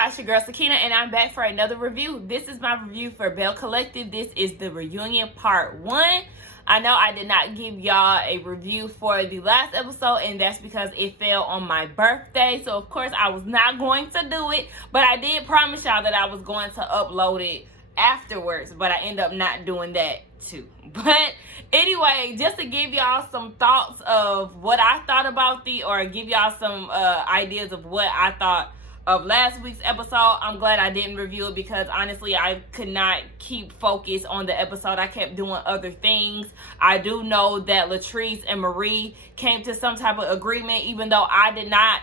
y'all, it's your girl Sakina, and I'm back for another review. This is my review for Belle Collective. This is the reunion part 1. I know I did not give y'all a review for the last episode, and that's because it fell on my birthday. So, of course, I was not going to do it, but I did promise y'all that I was going to upload it afterwards, but I end up not doing that too. But anyway, just to give y'all some thoughts of what I thought about or give y'all some ideas of what I thought of last week's episode. I'm glad I didn't review it because honestly I could not keep focused on the episode. I kept doing other things. I do know that Latrice and Marie came to some type of agreement, even though I did not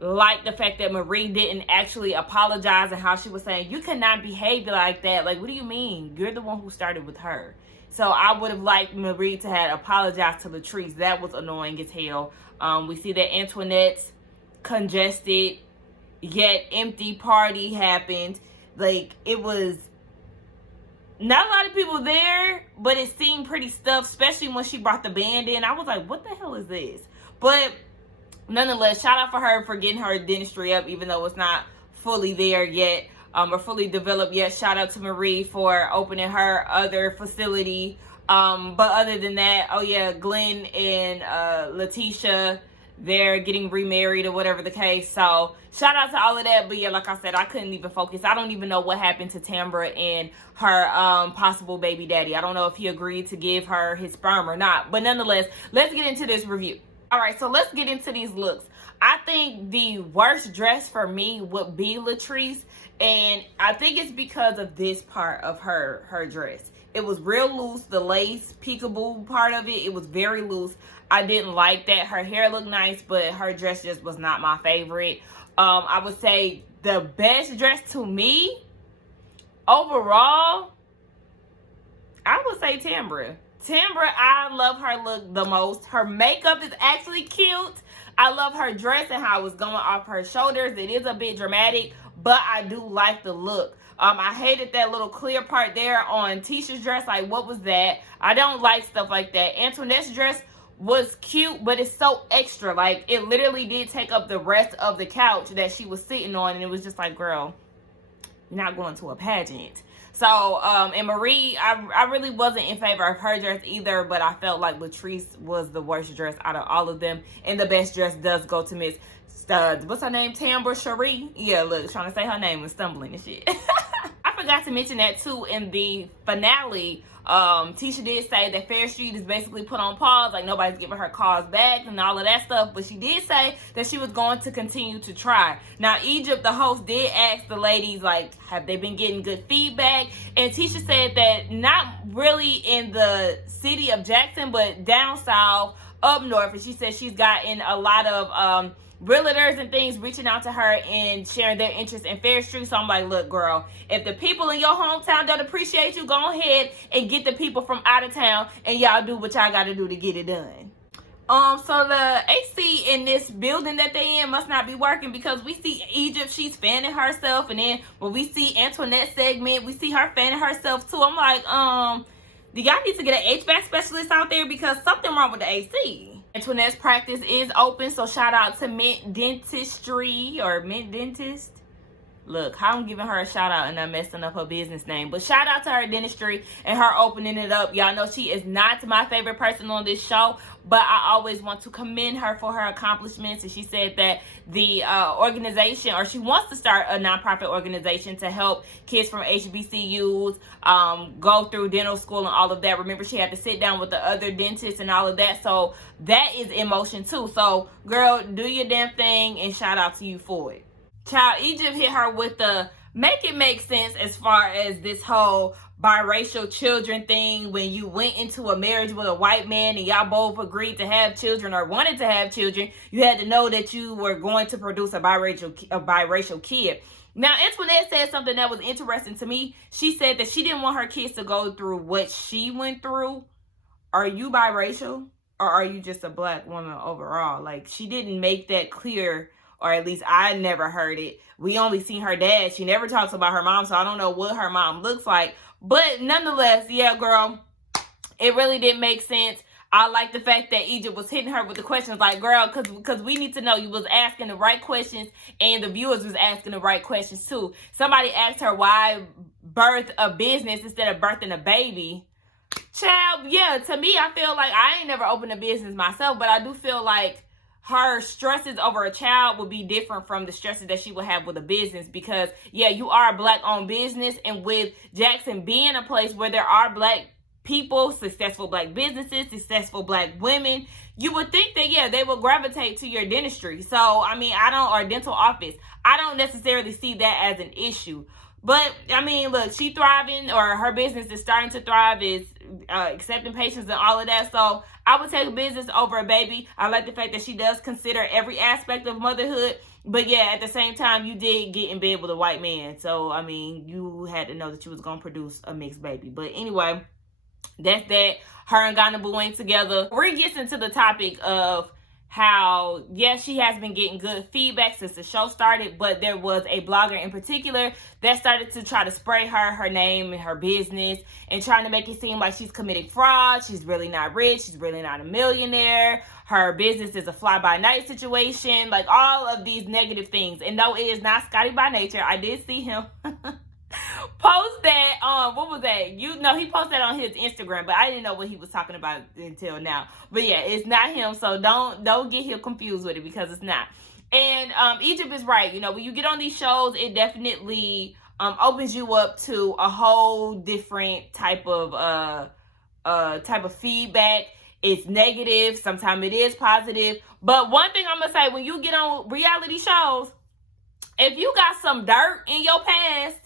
like the fact that Marie didn't actually apologize and how she was saying, you cannot behave like that. Like, what do you mean? You're the one who started with her. So I would have liked Marie to have apologized to Latrice. That was annoying as hell. We see that Antoinette's congested yet empty party happened. Like, it was not a lot of people there, but it seemed pretty stuffed, especially when she brought the band in. I was like, what the hell is this? But nonetheless, shout out for her for getting her dentistry up, even though it's not fully there yet, or fully developed yet. Shout out to Marie for opening her other facility. But other than that, oh yeah, Glenn and Letitia, they're getting remarried or whatever the case. So shout out to all of that. But yeah, like I said, I couldn't even focus. I don't even know what happened to Tambra and her possible baby daddy. I don't know if he agreed to give her his sperm or not. But nonetheless, let's get into this review. All right, so let's get into these looks. I think the worst dress for me would be Latrice, and I think it's because of this part of her dress. It was real loose, the lace peekaboo part of it was very loose. I didn't like that. Her hair looked nice, but her dress just was not my favorite. I would say the best dress to me overall, I would say Tambra. Tambra, I love her look the most. Her makeup is actually cute. I love her dress and how it's going off her shoulders. It is a bit dramatic, but I do like the look. I hated that little clear part there on Tisha's dress. Like, what was that? I don't like stuff like that. Antoinette's dress was cute, but it's so extra. Like, it literally did take up the rest of the couch that she was sitting on, and it was just like, girl, you're not going to a pageant. So, and Marie, I really wasn't in favor of her dress either, but I felt like Latrice was the worst dress out of all of them, and the best dress does go to Miss, what's her name, Tambra Cherie? Yeah, look, trying to say her name and stumbling and shit. I forgot to mention that too in the finale. Tisha did say that Fair Street is basically put on pause, like nobody's giving her calls back and all of that stuff, but she did say that she was going to continue to try. Now, Egypt, the host, did ask the ladies, like, have they been getting good feedback? And Tisha said that not really in the city of Jackson, but down south, up north, and she said she's gotten a lot of realtors and things reaching out to her and sharing their interest in Fair Street. So I'm like, look, girl, if the people in your hometown don't appreciate you, go ahead and get the people from out of town, and y'all do what y'all got to do to get it done. So the AC in this building that they in must not be working, because we see Egypt, she's fanning herself, and then when we see Antoinette's segment, we see her fanning herself too. I'm like, do y'all need to get an HVAC specialist out there, because something wrong with the AC. Antoinette's practice is open, so shout out to Mint Dentistry or Mint Dentist. Look, how I'm giving her a shout out and I'm messing up her business name. But shout out to her dentistry and her opening it up. Y'all know she is not my favorite person on this show, but I always want to commend her for her accomplishments. And she said that the organization, or she wants to start a nonprofit organization to help kids from HBCUs go through dental school and all of that. Remember, she had to sit down with the other dentists and all of that. So that is in motion too. So girl, do your damn thing, and shout out to you for it. Child, Egypt hit her with the make it make sense as far as this whole biracial children thing. When you went into a marriage with a white man and y'all both agreed to have children or wanted to have children, you had to know that you were going to produce a biracial kid. Now, Antoinette said something that was interesting to me. She said that she didn't want her kids to go through what she went through. Are you biracial, or are you just a black woman overall? Like, she didn't make that clear, or at least I never heard it. We only seen her dad. She never talks about her mom, so I don't know what her mom looks like. But nonetheless, yeah, girl, it really didn't make sense. I like the fact that Egypt was hitting her with the questions like, girl, because we need to know you was asking the right questions and the viewers was asking the right questions too. Somebody asked her why birth a business instead of birthing a baby. Child, yeah, to me, I feel like I ain't never opened a business myself, but I do feel like her stresses over a child would be different from the stresses that she would have with a business, because yeah, you are a Black-owned business, and with Jackson being a place where there are Black people, successful Black businesses, successful Black women, you would think that yeah, they will gravitate to your dentistry. So I mean, or dental office. I don't necessarily see that as an issue. But I mean, look, she thriving, or her business is starting to thrive, is accepting patients and all of that. So I would take a business over a baby. I like the fact that she does consider every aspect of motherhood. But yeah, at the same time, you did get in bed with a white man. So, I mean, you had to know that you was going to produce a mixed baby. But anyway, that's that. Her and Ghana Boo ain't together. We're getting into the topic of how, yes, she has been getting good feedback since the show started, but there was a blogger in particular that started to try to spray her name and her business, and trying to make it seem like she's committing fraud. She's really not rich. She's really not a millionaire. Her business is a fly-by-night situation. Like, all of these negative things. And no, it is not Scotty by Nature. I did see him post that, what was that? He posted that on his Instagram, but I didn't know what he was talking about until now. But yeah, it's not him, so don't get him confused with it, because it's not. And Egypt is right. When you get on these shows, it definitely opens you up to a whole different type of feedback. It's negative, sometimes it is positive. But one thing I'm gonna say, when you get on reality shows, if you got some dirt in your past,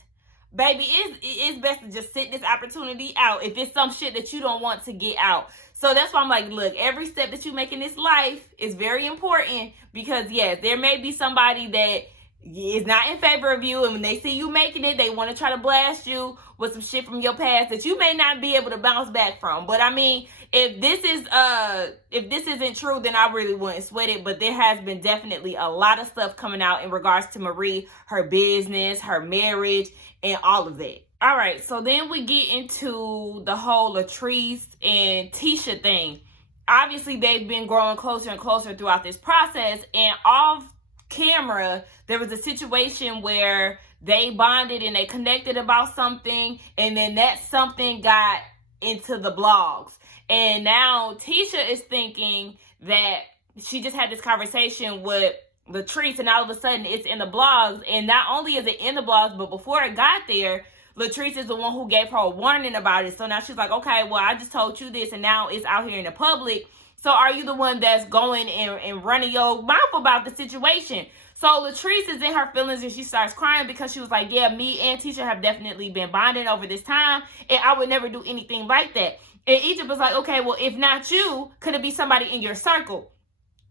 baby, it's best to just sit this opportunity out if it's some shit that you don't want to get out. So that's why I'm like, look, every step that you make in this life is very important, because yes, there may be somebody that is not in favor of you, and when they see you making it, they want to try to blast you with some shit from your past that you may not be able to bounce back from. But I mean, if this isn't true, then I really wouldn't sweat it. But there has been definitely a lot of stuff coming out in regards to Marie, her business, her marriage, and all of that. All right, so then we get into the whole Latrice and Tisha thing. Obviously, they've been growing closer and closer throughout this process, and off camera, there was a situation where they bonded and they connected about something, and then that something got into the blogs. And now Tisha is thinking that she just had this conversation with Latrice, and all of a sudden it's in the blogs. And not only is it in the blogs, but before it got there, Latrice is the one who gave her a warning about it. So now she's like, okay, well, I just told you this, and now it's out here in the public. So are you the one that's going and running your mouth about the situation? So Latrice is in her feelings, and she starts crying, because she was like, yeah, me and Tisha have definitely been bonding over this time, and I would never do anything like that. And Egypt was like, okay, well, if not you, could it be somebody in your circle?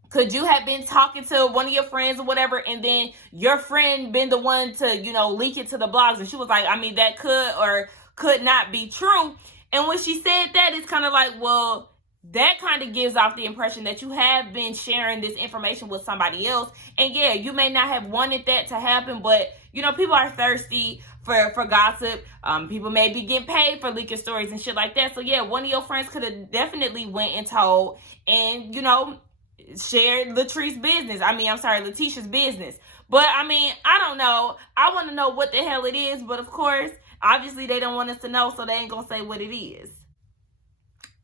Could you have been talking to one of your friends or whatever, and then your friend been the one to, leak it to the blogs? And she was like, I mean, that could or could not be true. And when she said that, it's kind of like, well, that kind of gives off the impression that you have been sharing this information with somebody else. And yeah, you may not have wanted that to happen, but people are thirsty for gossip. People may be getting paid for leaking stories and shit like that. So yeah, one of your friends could have definitely went and told, and shared Latrice's business. Letitia's business. But I mean, I don't know. I want to know what the hell it is, but of course, obviously they don't want us to know, so they ain't gonna say what it is.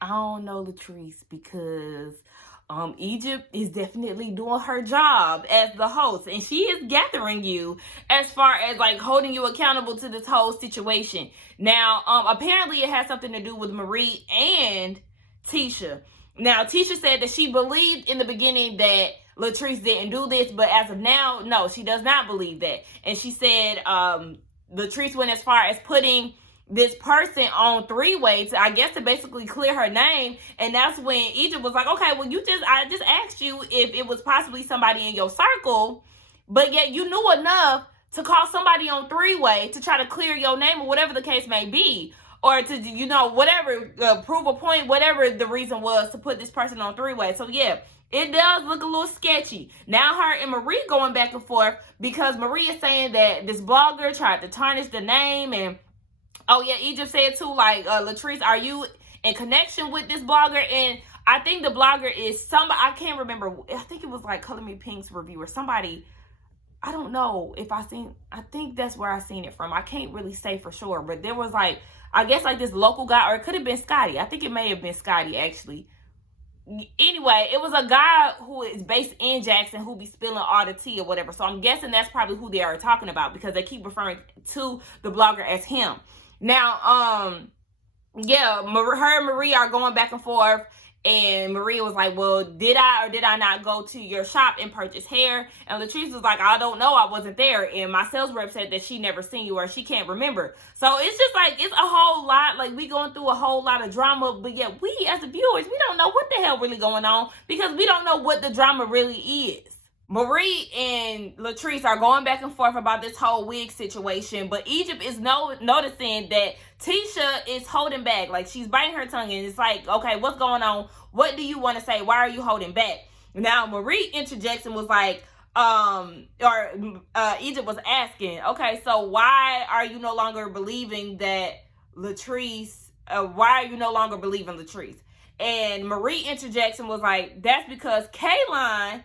I don't know, Latrice, because Egypt is definitely doing her job as the host, and she is gathering you as far as like holding you accountable to this whole situation. Now, apparently it has something to do with Marie and Tisha. Now, Tisha said that she believed in the beginning that Latrice didn't do this, but as of now, no, she does not believe that. And she said Latrice went as far as putting this person on three-way to, I guess, to basically clear her name. And that's when Egypt was like, okay, well, I just asked you if it was possibly somebody in your circle, but yet you knew enough to call somebody on three-way to try to clear your name, or whatever the case may be, or to, whatever, prove a point, whatever the reason was to put this person on three-way. So yeah, it does look a little sketchy. Now her and Marie going back and forth, because Marie is saying that this blogger tried to tarnish the name. And oh yeah, Egypt said too, like, Latrice, are you in connection with this blogger? And I think the blogger is somebody, I can't remember. I think it was like Color Me Pink's review or somebody. I don't know if I think that's where I seen it from. I can't really say for sure, but there was like, I guess like this local guy, or it could have been Scotty. I think it may have been Scotty actually. Anyway, it was a guy who is based in Jackson who be spilling all the tea or whatever. So I'm guessing that's probably who they are talking about, because they keep referring to the blogger as him. Now, yeah, her and Marie are going back and forth. And Maria was like, well, did I or did I not go to your shop and purchase hair? And Latrice was like, I don't know, I wasn't there. And my sales rep said that she never seen you or she can't remember. So it's just like, it's a whole lot. Like, we going through a whole lot of drama. But yet we, as the viewers, we don't know what the hell really going on, because we don't know what the drama really is. Marie and Latrice are going back and forth about this whole wig situation, but Egypt is noticing that Tisha is holding back. Like, she's biting her tongue, and it's like, okay, what's going on? What do you want to say? Why are you holding back? Now, Marie interjects and was like, Egypt was asking, okay, so why are you no longer believing that Latrice, why are you no longer believing Latrice? And Marie interjects and was like, that's because Kaylin,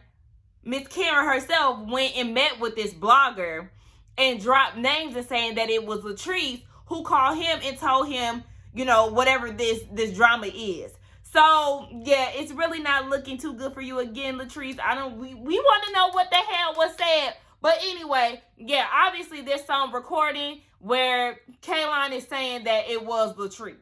Miss Karen herself, went and met with this blogger and dropped names and saying that it was Latrice who called him and told him, you know, whatever this drama is. So, yeah, it's really not looking too good for you again, Latrice. We want to know what the hell was said. But anyway, yeah, obviously there's some recording where Kaylin is saying that it was Latrice.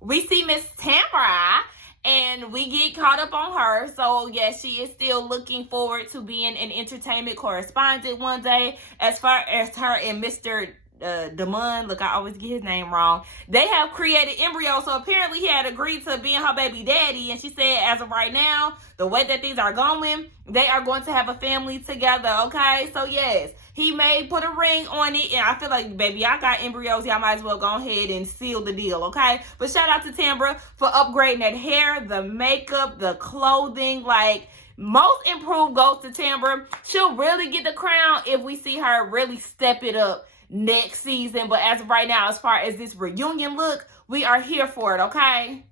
We see Miss Tamara, and we get caught up on her. So, yeah, she is still looking forward to being an entertainment correspondent one day. As far as her and Mr. Damon, look, I always get his name wrong. They have created embryos. So, apparently, he had agreed to being her baby daddy. And she said, as of right now, the way that things are going, they are going to have a family together, okay? So, yes, he may put a ring on it. And I feel like, baby, I got embryos. Y'all might as well go ahead and seal the deal, okay? But shout out to Tambra for upgrading that hair, the makeup, the clothing. Like, most improved goes to Tambra. She'll really get the crown if we see her really step it up next season. But as of right now, as far as this reunion look, we are here for it, okay?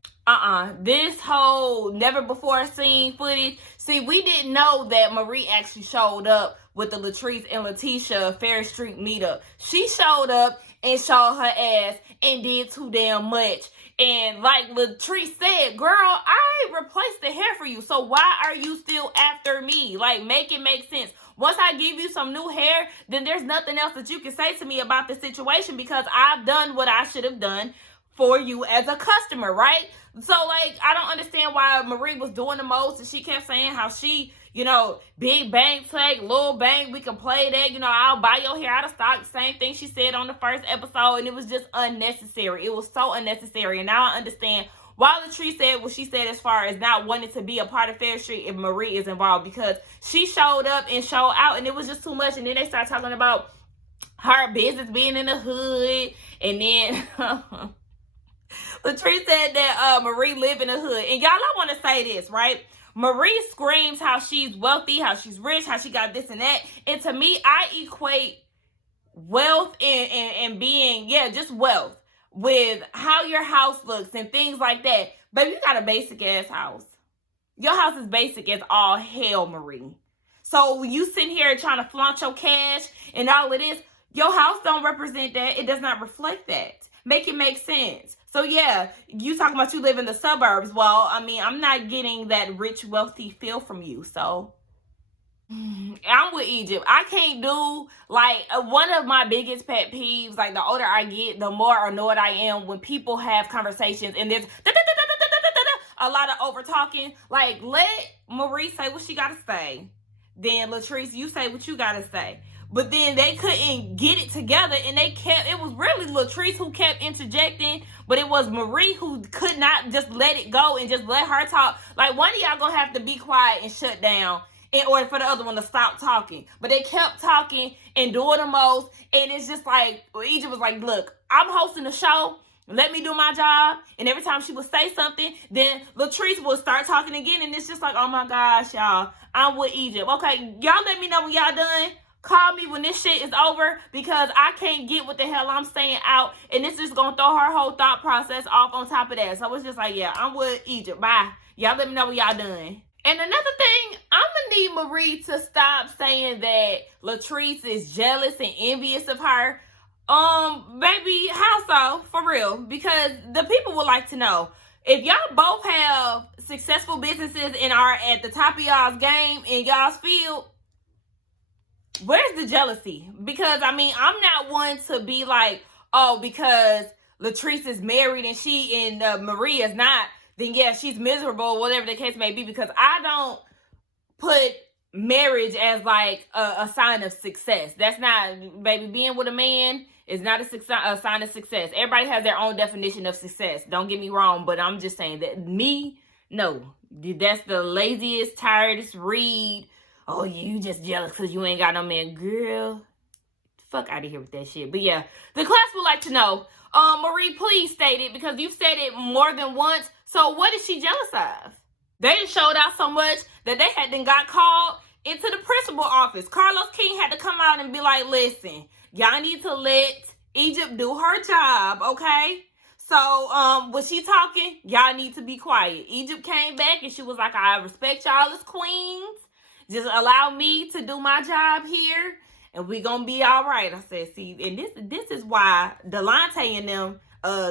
This whole never before seen footage. See, we didn't know that Marie actually showed up with the Latrice and Letitia Ferry Street meetup. She showed up and showed her ass and did too damn much. And like Latrice said, girl, I replaced the hair for you. So why are you still after me? Like, make it make sense. Once I give you some new hair, then there's nothing else that you can say to me about the situation, because I've done what I should have done for you as a customer, right? So, like, I don't understand why Marie was doing the most, and she kept saying how she, you know, big bang take, little bang, we can play that, you know, I'll buy your hair out of stock. Same thing she said on the first episode, and it was just unnecessary. It was so unnecessary, and now I understand why Latrice said what she said as far as not wanting to be a part of Fair Street if Marie is involved, because she showed up and showed out, and it was just too much. And then they start talking about her business being in the hood, and then Latrice said that Marie live in the hood. And y'all, I want to say this, right? Marie screams how she's wealthy, how she's rich, how she got this and that. And to me, I equate wealth and being, yeah, just wealth with how your house looks and things like that. Baby, you got a basic ass house. Your house is basic as all hell, Marie. So you sitting here trying to flaunt your cash and all of this, your house don't represent that. It does not reflect that. Make it make sense. So yeah, you talking about you live in the suburbs. Well, I mean, I'm not getting that rich, wealthy feel from you. So I'm with Egypt. I can't do, like, one of my biggest pet peeves, like, the older I get, the more annoyed I am when people have conversations and there's a lot of over talking. Like, let Marie say what she gotta say. Then Latrice, you say what you gotta say. But then they couldn't get it together, and it was really Latrice who kept interjecting, but it was Marie who could not just let it go and just let her talk. Like, one of y'all gonna have to be quiet and shut down in order for the other one to stop talking. But they kept talking and doing the most, and it's just like, Egypt was like, look, I'm hosting the show, let me do my job. And every time she would say something, then Latrice would start talking again, and it's just like, oh my gosh, y'all, I'm with Egypt. Okay, y'all let me know when y'all done. Call me when this shit is over because I can't get what the hell I'm saying out. And this is going to throw her whole thought process off on top of that. So it's just like, yeah, I'm with Egypt. Bye. Y'all let me know what y'all done. And another thing, I'm going to need Marie to stop saying that Latrice is jealous and envious of her. Baby, how so? For real. Because the people would like to know. If y'all both have successful businesses and are at the top of y'all's game in y'all's field, where's the jealousy? Because, I mean, I'm not one to be like, oh, because Latrice is married and she and Marie is not, then yeah, she's miserable, whatever the case may be. Because I don't put marriage as like a sign of success. That's not, baby, being with a man is not a sign of success. Everybody has their own definition of success. Don't get me wrong, but I'm just saying that no. That's the laziest, tiredest read. Oh, you just jealous because you ain't got no man. Girl, fuck out of here with that shit. But yeah, the class would like to know. Marie, please state it because you've said it more than once. So what is she jealous of? They showed out so much that they had then got called into the principal office. Carlos King had to come out and be like, listen, y'all need to let Egypt do her job, okay? So, was she talking? Y'all need to be quiet. Egypt came back and she was like, I respect y'all as queens. Just allow me to do my job here and we gonna be all right. I said, see, and this is why Delante and them,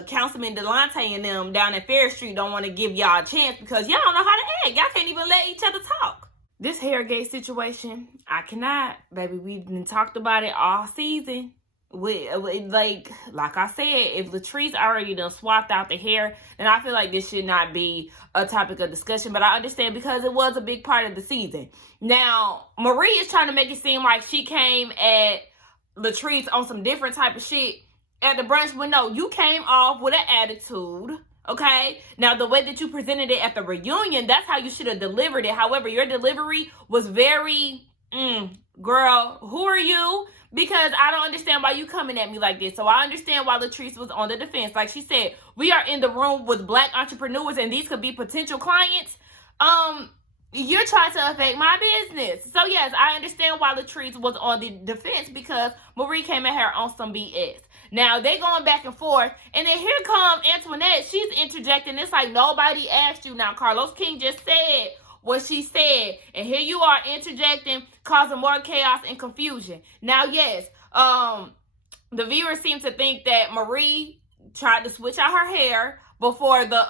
Councilman Delante and them down at Fair Street don't want to give y'all a chance because y'all don't know how to act. Y'all can't even let each other talk. This Hairgate situation, I cannot, baby. We've been talked about it all season. Like I said, if Latrice already done swapped out the hair, then I feel like this should not be a topic of discussion. But I understand because it was a big part of the season. Now, Marie is trying to make it seem like she came at Latrice on some different type of shit at the brunch. But no, you came off with an attitude. Okay, now the way that you presented it at the reunion, that's how you should have delivered it. However, your delivery was very, girl, who are you? Because I don't understand why you coming at me like this. So I understand why Latrice was on the defense. Like she said, we are in the room with Black entrepreneurs and these could be potential clients. You're trying to affect my business. So yes, I understand why Latrice was on the defense because Marie came at her on some BS. Now, they going back and forth. And then here comes Antoinette. She's interjecting. It's like nobody asked you. Now, Carlos King just said what she said. And here you are interjecting, causing more chaos and confusion. Now, yes, the viewers seem to think that Marie tried to switch out her hair before the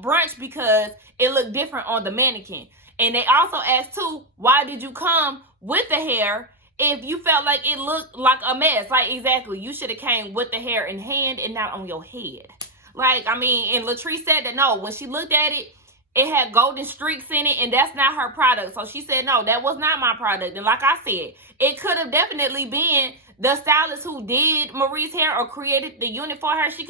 brunch because it looked different on the mannequin. And they also asked, too, why did you come with the hair if you felt like it looked like a mess? Like, exactly, you should have came with the hair in hand and not on your head. Like, I mean, and Latrice said that, no, when she looked at it, it had golden streaks in it, and that's not her product. So she said, no, that was not my product. And like I said, it could have definitely been the stylist who did Marie's hair or created the unit for her. They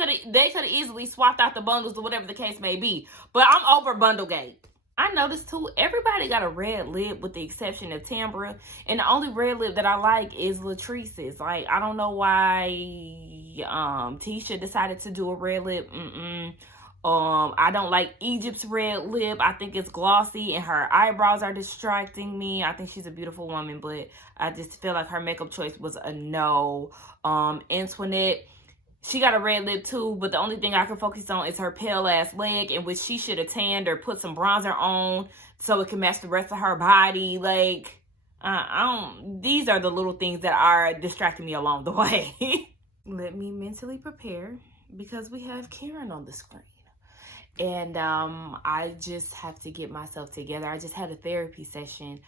could have easily swapped out the bundles or whatever the case may be. But I'm over Bundlegate. I noticed too, everybody got a red lip with the exception of Tambra. And the only red lip that I like is Latrice's. Like, I don't know why Tisha decided to do a red lip. I don't like Egypt's red lip. I think it's glossy and her eyebrows are distracting me. I think she's a beautiful woman, but I just feel like her makeup choice was a no. Antoinette, she got a red lip too, but the only thing I can focus on is her pale ass leg, in which she should have tanned or put some bronzer on so it can match the rest of her body. Like, these are the little things that are distracting me along the way. Let me mentally prepare because we have Karen on the screen. And I just have to get myself together. I just had a therapy session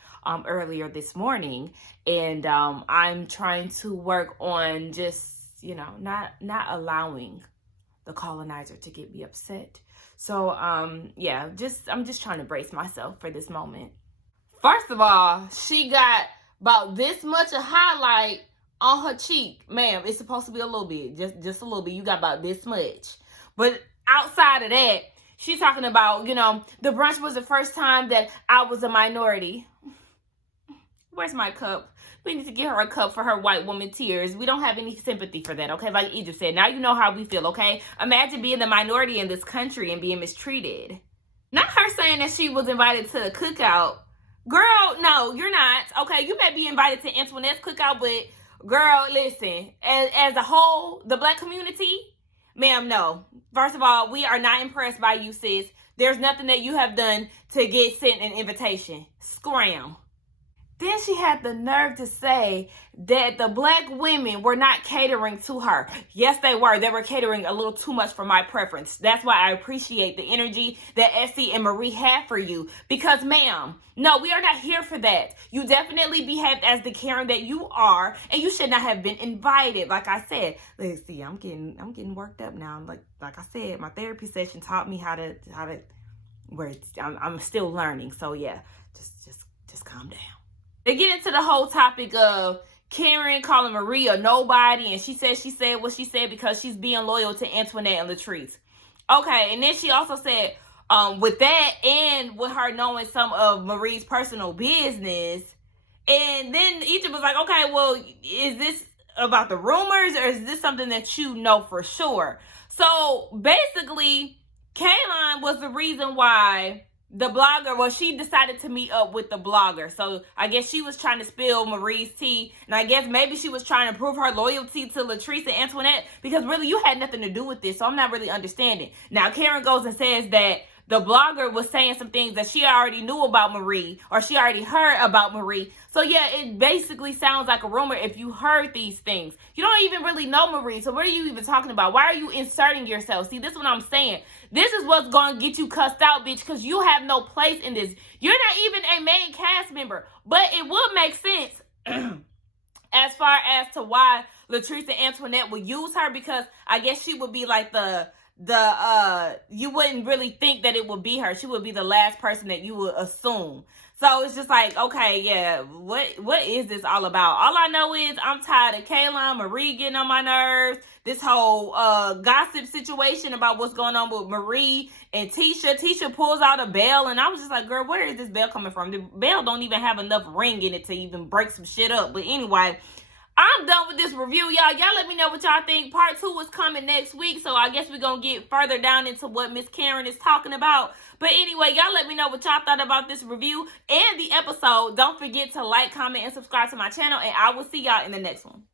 earlier this morning, and I'm trying to work on just, you know, not allowing the colonizer to get me upset. So yeah, I'm just trying to brace myself for this moment. First of all, she got about this much a highlight on her cheek. Ma'am, it's supposed to be a little bit, just a little bit. You got about this much. But outside of that, she's talking about, you know, the brunch was the first time that I was a minority. Where's my cup? We need to get her a cup for her white woman tears. We don't have any sympathy for that, okay? Like Egypt said, now you know how we feel, okay? Imagine being the minority in this country and being mistreated. Not her saying that she was invited to the cookout, Girl, no, you're not. Okay, you may be invited to Antoinette's cookout, but girl, listen, as a whole, the black community, ma'am, no. First of all, we are not impressed by you, sis. There's nothing that you have done to get sent an invitation. Scram. Then she had the nerve to say that the black women were not catering to her. Yes, they were. They were catering a little too much for my preference. That's why I appreciate the energy that Essie and Marie have for you. Because, ma'am, no, we are not here for that. You definitely behaved as the Karen that you are, and you should not have been invited. Like I said, let's see, I'm getting worked up now. Like I said, my therapy session taught me how to where I'm still learning. So yeah, just calm down. They get into the whole topic of Karen calling Marie a nobody, and she said what she said because she's being loyal to Antoinette and Latrice. Okay, and then she also said, with that and with her knowing some of Marie's personal business, and then Egypt was like, okay, well, is this about the rumors or is this something that you know for sure? So basically, Kaylin was the reason why the blogger, well, she decided to meet up with the blogger. So I guess she was trying to spill Marie's tea. And I guess maybe she was trying to prove her loyalty to Latrice and Antoinette, because really you had nothing to do with this. So I'm not really understanding. Now Karen goes and says that the blogger was saying some things that she already knew about Marie, or she already heard about Marie. So yeah, it basically sounds like a rumor if you heard these things. You don't even really know Marie, so what are you even talking about? Why are you inserting yourself? See, this is what I'm saying. This is what's going to get you cussed out, bitch, because you have no place in this. You're not even a main cast member. But it would make sense as far as to why Latrice and Antoinette would use her, because I guess she would be like you wouldn't really think that it would be her. She would be the last person that you would assume. So it's just like, okay, yeah, what is this all about? All I know is I'm tired of Kaylin, Marie getting on my nerves. This whole gossip situation about what's going on with Marie and Tisha. Tisha pulls out a Belle, and I was just like, girl, where is this Belle coming from? The Belle don't even have enough ring in it to even break some shit up. But anyway, I'm done with this review, y'all. Y'all let me know what y'all think. Part 2 is coming next week, so I guess we're going to get further down into what Miss Karen is talking about. But anyway, y'all let me know what y'all thought about this review and the episode. Don't forget to like, comment, and subscribe to my channel, and I will see y'all in the next one.